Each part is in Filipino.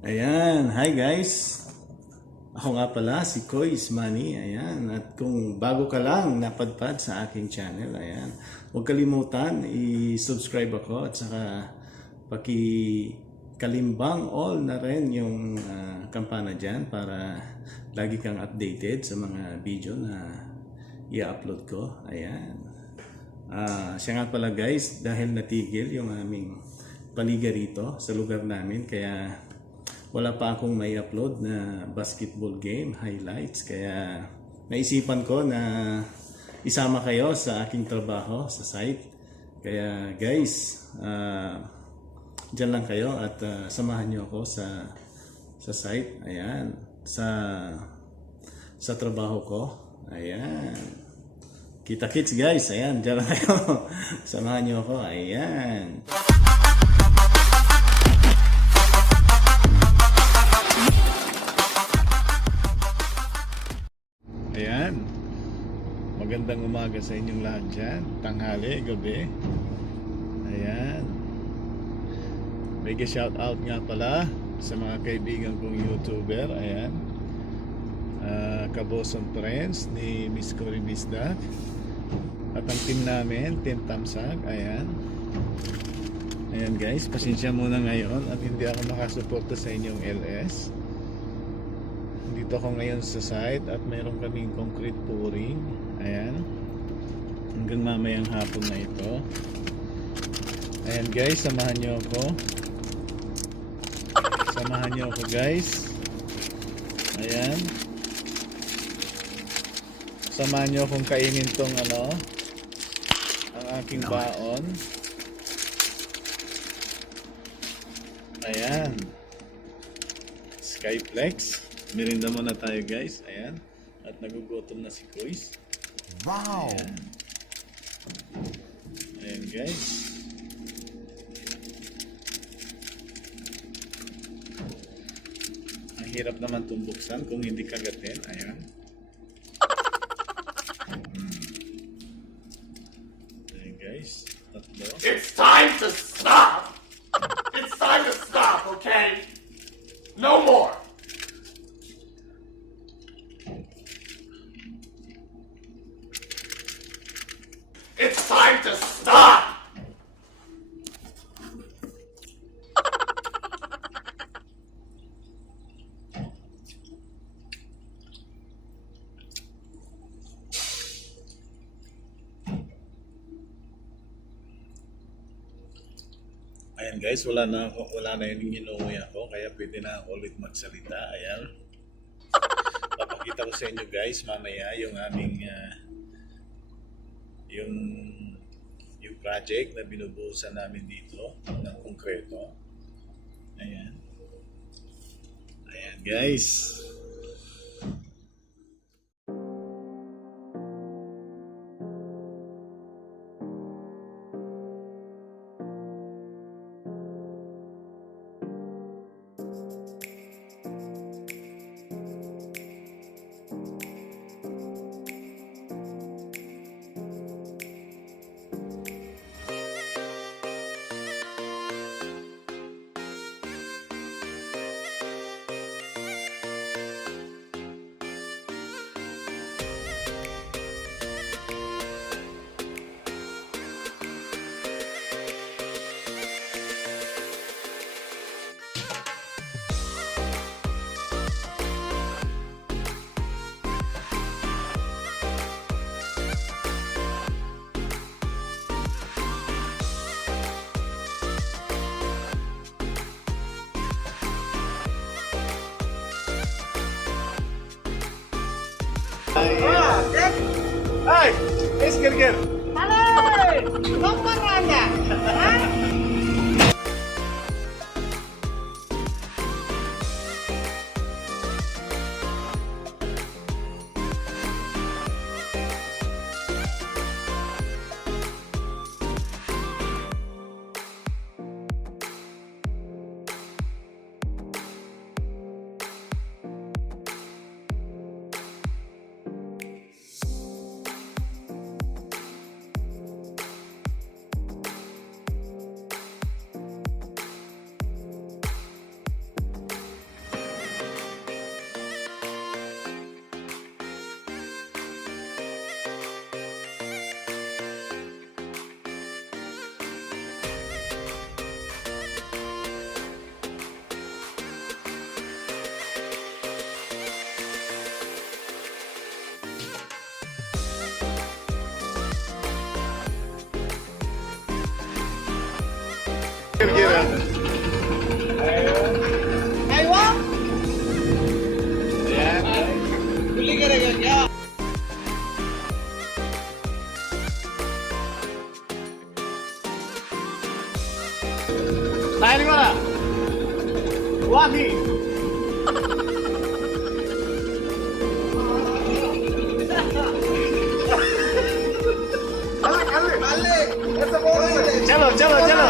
Ayan, hi guys. Ako nga pala si Kuys Manny. Ayan, at kung bago ka lang napadpad sa aking channel, ayan, huwag kalimutan i-subscribe ako at saka paki-kalimbang all na rin yung kampana dyan para lagi kang updated sa mga video na i-upload ko. Ayan. Siya nga pala guys, dahil natigil yung aming paliga rito sa lugar namin, kaya wala pa akong may upload na basketball game highlights, kaya naisipan ko na isama kayo sa aking trabaho sa site. Kaya guys, dyan lang kayo at samahan nyo ako sa site. Ayan, sa trabaho ko. Ayan, kita-kits guys. Ayan, dyan lang kayo. Samahan nyo ako. Ayan. Ayan, magandang umaga sa inyong lahat dyan, tanghali, gabi. Ayan, mega shout out nga pala sa mga kaibigan kong YouTuber. Ayan, Kabosong Friends ni Miss Cory Bisda at ang team namin, Team Tamsag. Ayan, ayan guys, pasensya muna ngayon at hindi ako makasuporta sa inyong LS. Dito ako ngayon sa site at meron kaming concrete pouring. Ayan, hanggang mamayang hapon na ito. Ayan guys, samahan nyo ako. Samahan nyo ako guys. Ayan, samahan nyo akong kainin tong ang aking baon. Ayan, Skyplex. Merinda muna tayo guys. Ayan. At nagugutom na si Kuys. Wow! Ayan. Ayan guys. Ang hirap naman itong buksan kung hindi kagatin. Ayan. Ayan guys. Tatlo. It's time to stop! It's time to stop, okay? No more! It's time to stop! Ayan guys, wala na yung inuwi ako, kaya pwede na ako ulit magsalita. Ayan. Papakita ko sa inyo guys mamaya yung aming yung project na binubuhusan namin dito ng konkreto. Ayan. Ayan guys. Ay, es Gerger. Halo, nomor Anda. Hah? Aywa? Huli ka rin kaya. Tayo ko na! Wagi! Chalo, chalo, chalo!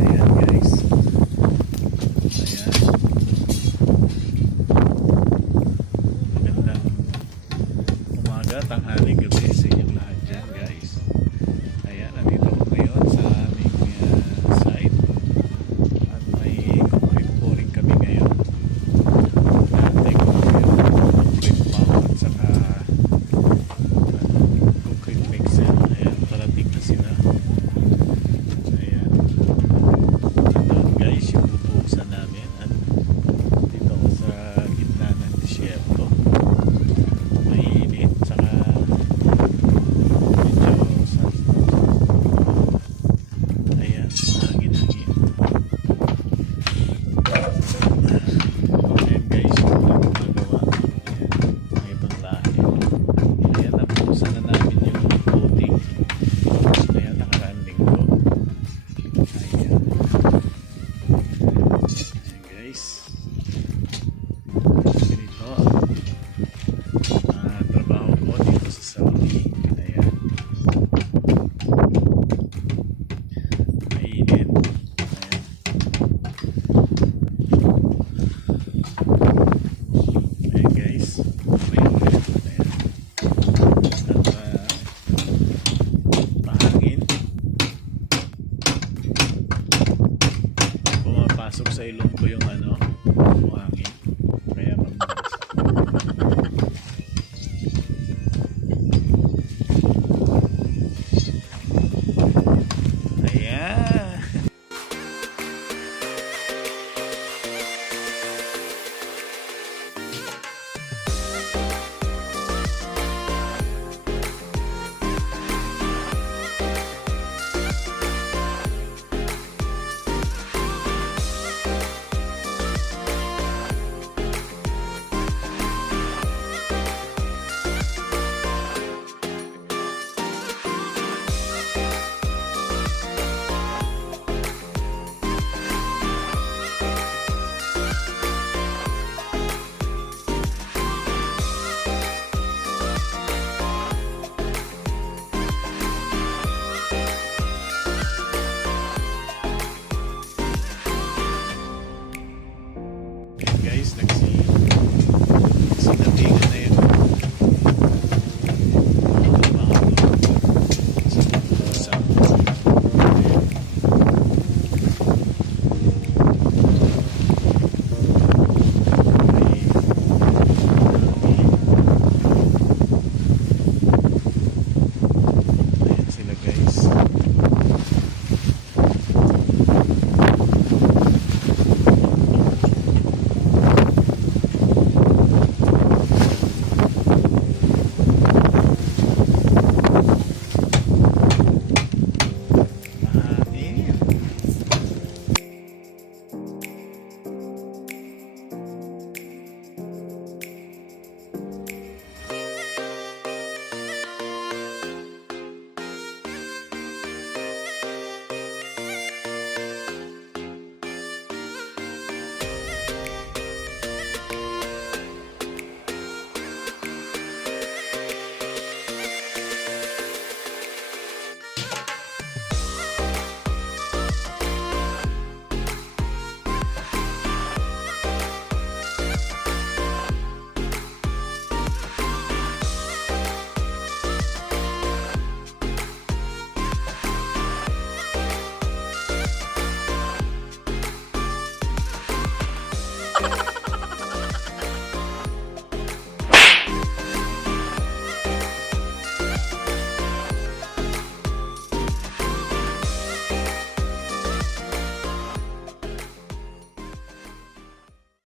Ayan guys. Ayan. Magandang umaga, tanghali, gabi sa inyong lahat dyan guys. Ayan, nandito ko ngayon sa aming site. At may concrete pouring kami ngayon. Nantay ko ngayon concrete pump at saka concrete mixer. Ayan, parating na sila. Ayan. Doon guys, yung bubuksan namin. At dito ako sa gitna ng disyerto. Mainit, saka medyo sa ayan, hangin-hangin. Ayan guys, yung mga gumagawa. Ayan, mga ibang lahi. Ayan, nabuksan na namin yung coating. Ayan, nakaraan linggo. Ayan. Ayan guys. Ganito trabaho ko dito sa Saudi. Ayan. Mainit. Ayan. Ayan guys. Mainit. Ayan. At mahangin. Pumapasok sa ilong ko yung buhangin. Kaya mabukas. Ayan. Ayan guys, nagsinabigan na